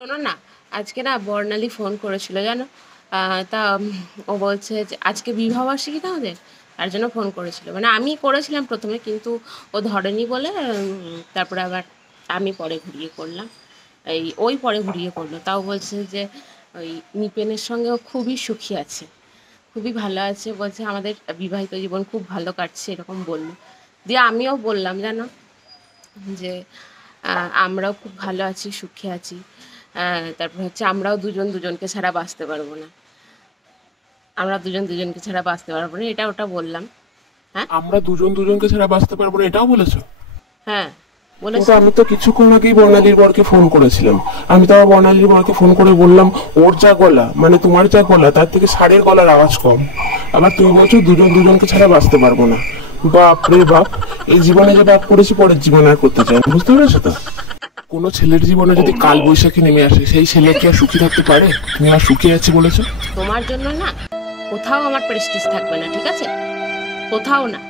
শোনো না, আজকে না বর্ণালী ফোন করেছিল জানো। তা ও বলছে যে আজকে বিবাহবার্ষিকী না ওদের, তার জন্য ফোন করেছিল। মানে আমি করেছিলাম প্রথমে, কিন্তু ও ধরেনি বলে তারপরে আবার আমি পরে ঘুরিয়ে করলাম। ওই পরে ঘুরিয়ে করলো, তাও বলছে যে ওই নিপেনের সঙ্গে ও খুবই সুখী আছে, খুবই ভালো আছে। বলছে আমাদের বিবাহিত জীবন খুব ভালো কাটছে, এরকম বললো। দিয়ে আমিও বললাম জানো যে আমরাও খুব ভালো আছি, সুখে আছি। তারপর হচ্ছে আমরাও দুজন দুজনকে ছাড়া বাঁচতে পারবো না, আমরা দুজন দুজনকে ছাড়া বাঁচতে পারবো না, এটা ওটা বললাম। হ্যাঁ, আমরা দুজন দুজনকে ছাড়া বাঁচতে পারবো না এটাও বলেছো? হ্যাঁ কিন্তু বলেছিলাম। আমি তো কিছুক্ষণ আগেই বর্ণালীর বরকে ফোন করেছিলাম। আমি তো আবার বর্ণালীর বরকে ফোন করে বললাম ওর যা গলা, মানে তোমার যা গলা তার থেকে ষাঁড়ের গলার আওয়াজ কম। আবার তুমি বলছো দুজন দুজনকে ছাড়া বাঁচতে পারবো না। বাপ রে বাপ, এই জীবনে যে বাপ করেছি পরের জীবনে আর করতে চাই না, বুঝতে পেরেছো তো? কোনো ছেলের জীবনে যদি কাল বৈশাখী নেমে আসে, সেই ছেলে কি আর সুখী থাকতে পারে? তুমি আর সুখী আছে বলেছো? তোমার জন্য না কোথাও আমার প্রেস্টিজ থাকবে না, ঠিক আছে? কোথাও না।